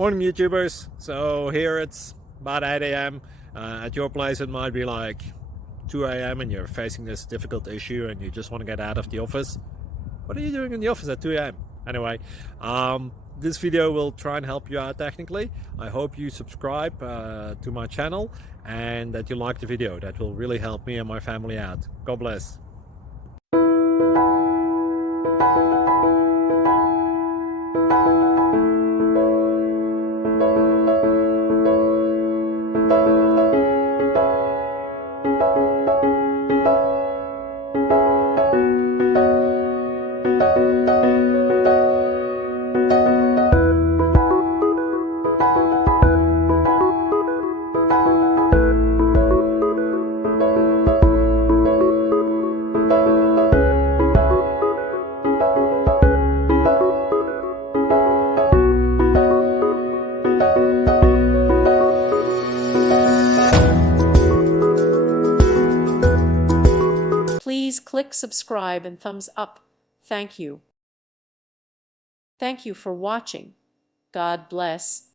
Morning YouTubers. So here it's about 8 a.m. At your place it might be like 2 a.m. and you're facing this difficult issue and you just want to get out of the office. What are you doing in the office at 2 a.m.? Anyway, this video will try and help you out technically. I hope you subscribe to my channel and that you like the video. That will really help me and my family out. God bless. Please click subscribe and thumbs up. Thank you. Thank you for watching. God bless.